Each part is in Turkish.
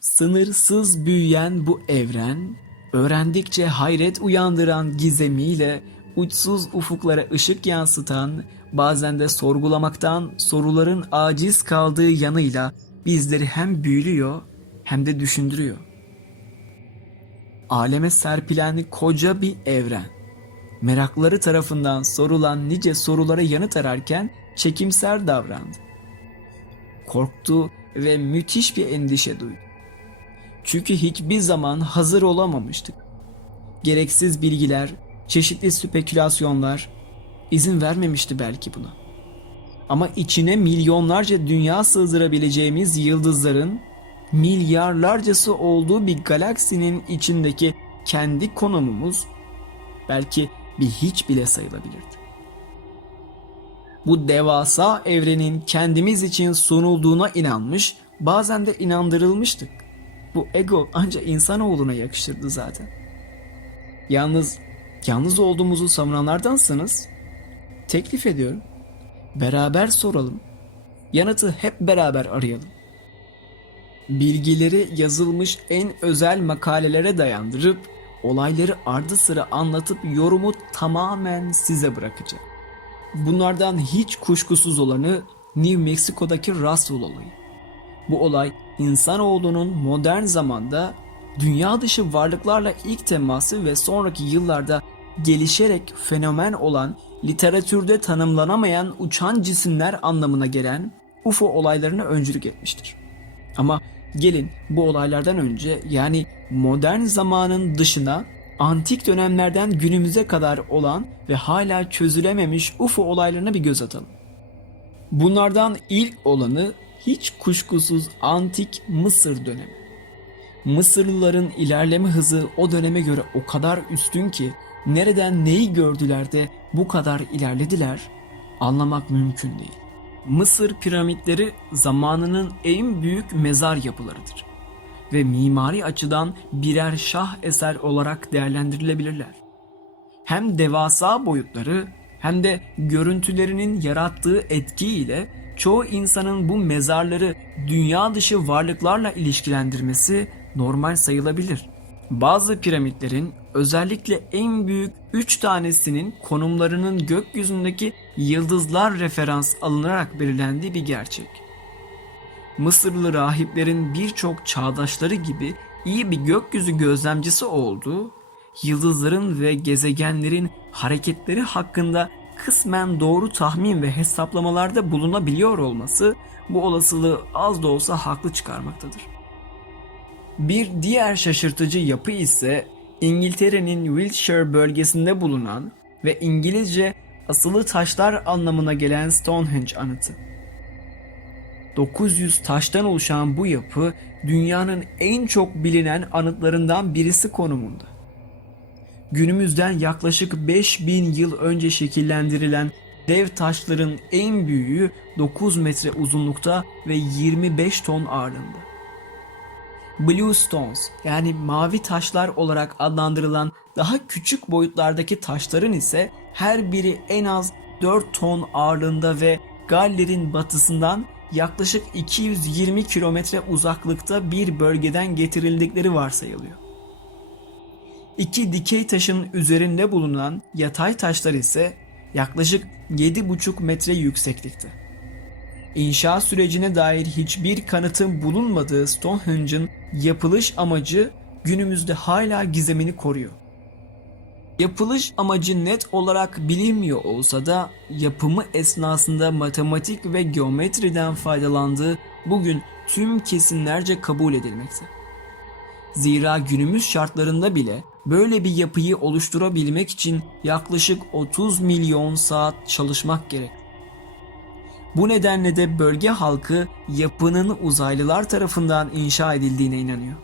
Sınırsız büyüyen bu evren, öğrendikçe hayret uyandıran gizemiyle uçsuz ufuklara ışık yansıtan, bazen de sorgulamaktan soruların aciz kaldığı yanıyla bizleri hem büyülüyor hem de düşündürüyor. Aleme serpilen koca bir evren. Merakları tarafından sorulan nice sorulara yanıt ararken çekimser davrandı. Korktu ve müthiş bir endişe duydu. Çünkü hiçbir zaman hazır olamamıştık. Gereksiz bilgiler, çeşitli spekülasyonlar izin vermemişti belki buna. Ama içine milyonlarca dünya sığdırabileceğimiz yıldızların milyarlarcası olduğu bir galaksinin içindeki kendi konumumuz belki bir hiç bile sayılabilirdi. Bu devasa evrenin kendimiz için sunulduğuna inanmış, bazen de inandırılmıştık. Bu ego ancak insanoğluna yakışırdı zaten. Yalnız yalnız olduğumuzu savunanlardansınız. Teklif ediyorum. Beraber soralım. Yanıtı hep beraber arayalım. Bilgileri yazılmış en özel makalelere dayandırıp olayları ardı sıra anlatıp yorumu tamamen size bırakacağım. Bunlardan hiç kuşkusuz olanı New Mexico'daki Roswell olayı. Bu olay insanoğlunun modern zamanda dünya dışı varlıklarla ilk teması ve sonraki yıllarda gelişerek fenomen olan literatürde tanımlanamayan uçan cisimler anlamına gelen UFO olaylarına öncülük etmiştir. Ama gelin bu olaylardan önce yani modern zamanın dışına antik dönemlerden günümüze kadar olan ve hala çözülememiş UFO olaylarına bir göz atalım. Bunlardan ilk olanı hiç kuşkusuz antik Mısır dönemi. Mısırlıların ilerleme hızı o döneme göre o kadar üstün ki nereden neyi gördüler de bu kadar ilerlediler anlamak mümkün değil. Mısır piramitleri zamanının en büyük mezar yapılarıdır ve mimari açıdan birer şah eser olarak değerlendirilebilirler. Hem devasa boyutları hem de görüntülerinin yarattığı etkiyle çoğu insanın bu mezarları dünya dışı varlıklarla ilişkilendirmesi normal sayılabilir. Bazı piramitlerin özellikle en büyük 3 tanesinin konumlarının gökyüzündeki yıldızlar referans alınarak belirlendiği bir gerçek. Mısırlı rahiplerin birçok çağdaşları gibi iyi bir gökyüzü gözlemcisi olduğu, yıldızların ve gezegenlerin hareketleri hakkında kısmen doğru tahmin ve hesaplamalarda bulunabiliyor olması bu olasılığı az da olsa haklı çıkarmaktadır. Bir diğer şaşırtıcı yapı ise İngiltere'nin Wiltshire bölgesinde bulunan ve İngilizce asılı taşlar anlamına gelen Stonehenge anıtı. 900 taştan oluşan bu yapı dünyanın en çok bilinen anıtlarından birisi konumunda. Günümüzden yaklaşık 5000 yıl önce şekillendirilen dev taşların en büyüğü 9 metre uzunlukta ve 25 ton ağırlığında. Blue Stones yani mavi taşlar olarak adlandırılan daha küçük boyutlardaki taşların ise her biri en az 4 ton ağırlığında ve Galler'in batısından yaklaşık 220 kilometre uzaklıkta bir bölgeden getirildikleri varsayılıyor. İki dikey taşın üzerinde bulunan yatay taşlar ise yaklaşık 7,5 metre yükseklikte. İnşa sürecine dair hiçbir kanıtın bulunmadığı Stonehenge'ın yapılış amacı günümüzde hala gizemini koruyor. Yapılış amacı net olarak bilinmiyor olsa da yapımı esnasında matematik ve geometriden faydalandığı bugün tüm kesinlerce kabul edilmekte. Zira günümüz şartlarında bile böyle bir yapıyı oluşturabilmek için yaklaşık 30 milyon saat çalışmak gerek. Bu nedenle de bölge halkı yapının uzaylılar tarafından inşa edildiğine inanıyor.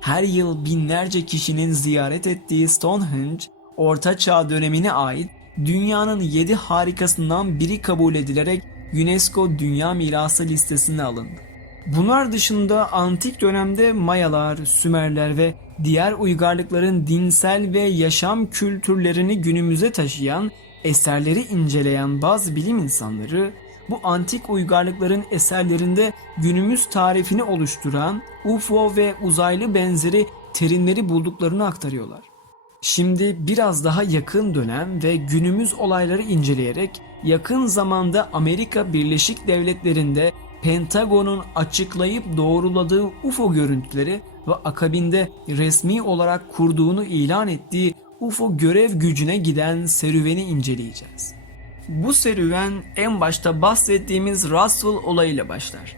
Her yıl binlerce kişinin ziyaret ettiği Stonehenge, Orta Çağ dönemine ait dünyanın 7 harikasından biri kabul edilerek UNESCO Dünya Mirası listesine alındı. Bunlar dışında antik dönemde Mayalar, Sümerler ve diğer uygarlıkların dinsel ve yaşam kültürlerini günümüze taşıyan eserleri inceleyen bazı bilim insanları bu antik uygarlıkların eserlerinde günümüz tarifini oluşturan UFO ve uzaylı benzeri terimleri bulduklarını aktarıyorlar. Şimdi biraz daha yakın dönem ve günümüz olayları inceleyerek yakın zamanda Amerika Birleşik Devletleri'nde Pentagon'un açıklayıp doğruladığı UFO görüntüleri ve akabinde resmi olarak kurduğunu ilan ettiği UFO görev gücüne giden serüveni inceleyeceğiz. Bu serüven en başta bahsettiğimiz Roswell olayıyla başlar.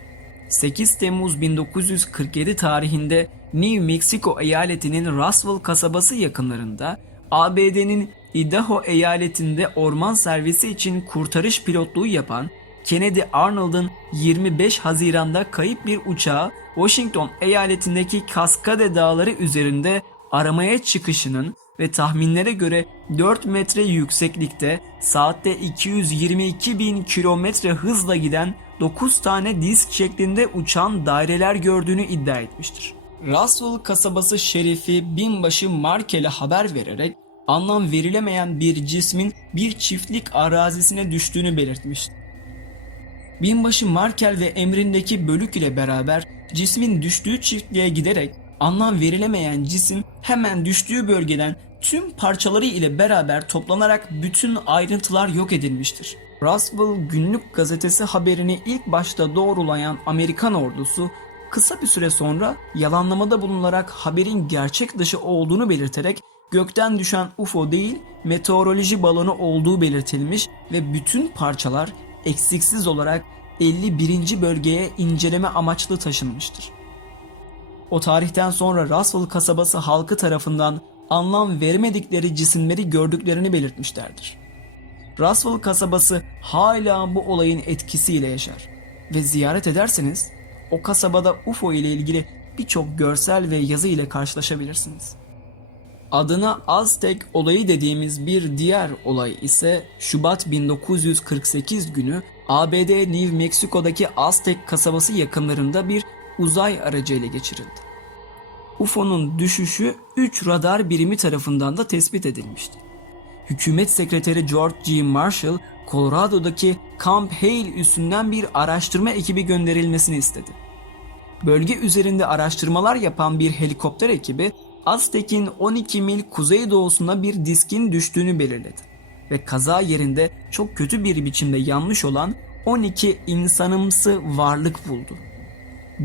8 Temmuz 1947 tarihinde New Mexico eyaletinin Roswell kasabası yakınlarında ABD'nin Idaho eyaletinde orman servisi için kurtarış pilotluğu yapan Kennedy Arnold'un 25 Haziran'da kayıp bir uçağı Washington eyaletindeki Kaskade Dağları üzerinde aramaya çıkışının ve tahminlere göre 4 metre yükseklikte saatte 222 bin kilometre hızla giden 9 tane disk şeklinde uçan daireler gördüğünü iddia etmiştir. Roswell kasabası şerifi binbaşı Markel'e haber vererek anlam verilemeyen bir cismin bir çiftlik arazisine düştüğünü belirtmişti. Binbaşı Markel ve emrindeki bölük ile beraber cismin düştüğü çiftliğe giderek anlam verilemeyen cisim hemen düştüğü bölgeden tüm parçaları ile beraber toplanarak bütün ayrıntılar yok edilmiştir. Roswell günlük gazetesi haberini ilk başta doğrulayan Amerikan ordusu kısa bir süre sonra yalanlamada bulunarak haberin gerçek dışı olduğunu belirterek gökten düşen UFO değil meteoroloji balonu olduğu belirtilmiş ve bütün parçalar eksiksiz olarak 51. bölgeye inceleme amaçlı taşınmıştır. O tarihten sonra Roswell kasabası halkı tarafından anlam veremedikleri cisimleri gördüklerini belirtmişlerdir. Roswell kasabası hala bu olayın etkisiyle yaşar ve ziyaret ederseniz o kasabada UFO ile ilgili birçok görsel ve yazı ile karşılaşabilirsiniz. Adına Aztek olayı dediğimiz bir diğer olay ise Şubat 1948 günü ABD New Mexico'daki Aztek kasabası yakınlarında bir uzay aracı ele geçirildi. UFO'nun düşüşü 3 radar birimi tarafından da tespit edilmişti. Hükümet Sekreteri George G. Marshall, Colorado'daki Camp Hale üssünden bir araştırma ekibi gönderilmesini istedi. Bölge üzerinde araştırmalar yapan bir helikopter ekibi Aztek'in 12 mil kuzeydoğusuna bir diskin düştüğünü belirledi ve kaza yerinde çok kötü bir biçimde yanmış olan 12 insanımsı varlık buldu.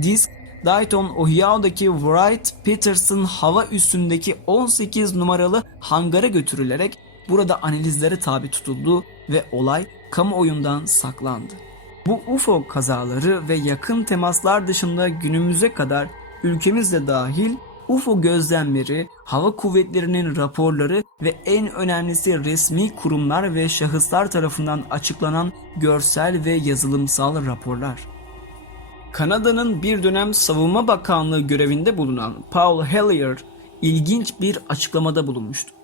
Disk Dayton, Ohio'daki Wright Peterson hava üssündeki 18 numaralı hangara götürülerek burada analizlere tabi tutuldu ve olay kamuoyundan saklandı. Bu UFO kazaları ve yakın temaslar dışında günümüze kadar ülkemizde dahil UFO gözlemleri, hava kuvvetlerinin raporları ve en önemlisi resmi kurumlar ve şahıslar tarafından açıklanan görsel ve yazılımsal raporlar. Kanada'nın bir dönem Savunma Bakanlığı görevinde bulunan Paul Hellyer ilginç bir açıklamada bulunmuştu.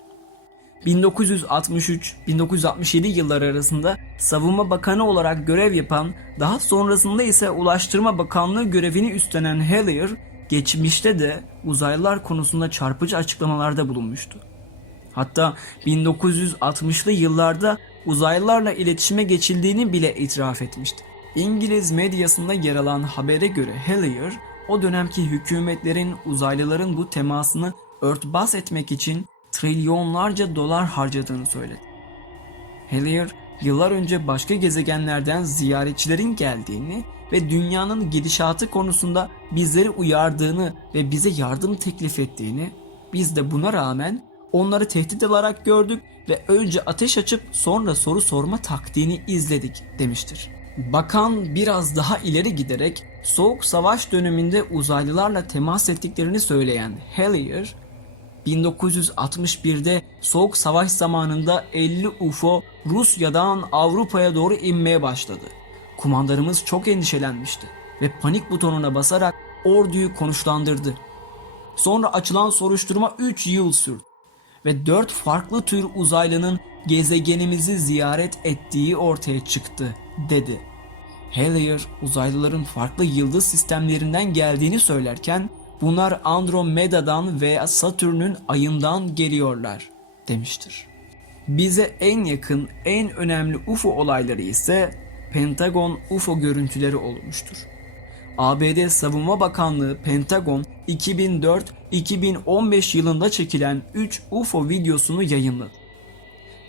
1963-1967 yılları arasında Savunma Bakanı olarak görev yapan, daha sonrasında ise Ulaştırma Bakanlığı görevini üstlenen Hellyer, geçmişte de uzaylılar konusunda çarpıcı açıklamalarda bulunmuştu. Hatta 1960'lı yıllarda uzaylılarla iletişime geçildiğini bile itiraf etmişti. İngiliz medyasında yer alan habere göre Hellyer, o dönemki hükümetlerin uzaylıların bu temasını örtbas etmek için trilyonlarca dolar harcadığını söyledi. Hellyer, yıllar önce başka gezegenlerden ziyaretçilerin geldiğini ve dünyanın gidişatı konusunda bizleri uyardığını ve bize yardım teklif ettiğini, biz de buna rağmen onları tehdit olarak gördük ve önce ateş açıp sonra soru sorma taktiğini izledik demiştir. Bakan biraz daha ileri giderek Soğuk Savaş döneminde uzaylılarla temas ettiklerini söyleyen Hellyer, 1961'de Soğuk Savaş zamanında 50 UFO Rusya'dan Avrupa'ya doğru inmeye başladı. Kumandarımız çok endişelenmişti ve panik butonuna basarak orduyu konuşlandırdı. Sonra açılan soruşturma 3 yıl sürdü ve 4 farklı tür uzaylının gezegenimizi ziyaret ettiği ortaya çıktı dedi. Hellyer uzaylıların farklı yıldız sistemlerinden geldiğini söylerken bunlar Andromeda'dan veya Satürn'ün ayından geliyorlar demiştir. Bize en yakın, en önemli UFO olayları ise Pentagon UFO görüntüleri olmuştur. ABD Savunma Bakanlığı Pentagon 2004-2015 yılında çekilen 3 UFO videosunu yayınladı.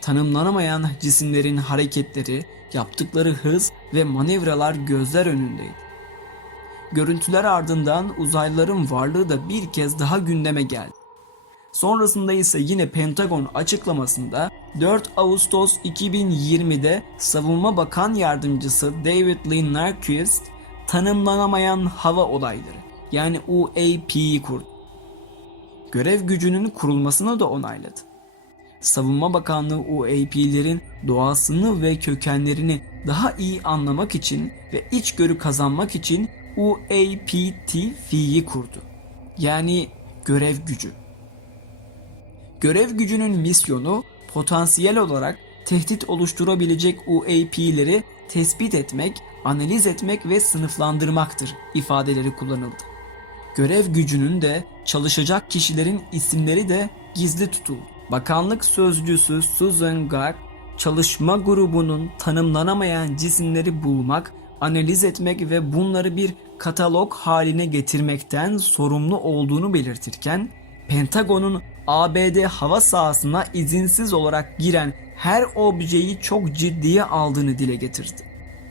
Tanımlanamayan cisimlerin hareketleri, yaptıkları hız ve manevralar gözler önündeydi. Görüntüler ardından uzaylıların varlığı da bir kez daha gündeme geldi. Sonrasında ise yine Pentagon açıklamasında 4 Ağustos 2020'de Savunma Bakan Yardımcısı David Lee Nyquist tanımlanamayan hava olayları yani UAP'yi kurdu. Görev gücünün kurulmasını da onayladı. Savunma Bakanlığı UAP'lerin doğasını ve kökenlerini daha iyi anlamak için ve içgörü kazanmak için UAPTF'yi kurdu. Yani görev gücü. Görev gücünün misyonu potansiyel olarak tehdit oluşturabilecek UAP'leri tespit etmek, analiz etmek ve sınıflandırmaktır ifadeleri kullanıldı. Görev gücünün de çalışacak kişilerin isimleri de gizli tutuldu. Bakanlık sözcüsü Susan Garg, çalışma grubunun tanımlanamayan cisimleri bulmak, analiz etmek ve bunları bir katalog haline getirmekten sorumlu olduğunu belirtirken, Pentagon'un ABD hava sahasına izinsiz olarak giren her objeyi çok ciddiye aldığını dile getirdi.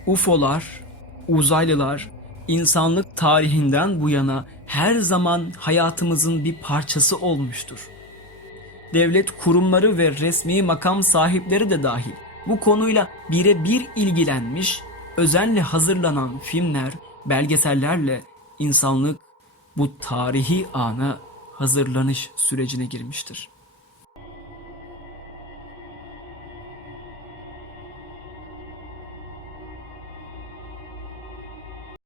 UFO'lar, uzaylılar, insanlık tarihinden bu yana her zaman hayatımızın bir parçası olmuştur. Devlet kurumları ve resmi makam sahipleri de dahil bu konuyla birebir ilgilenmiş, özenle hazırlanan filmler, belgesellerle insanlık bu tarihi ana hazırlanış sürecine girmiştir.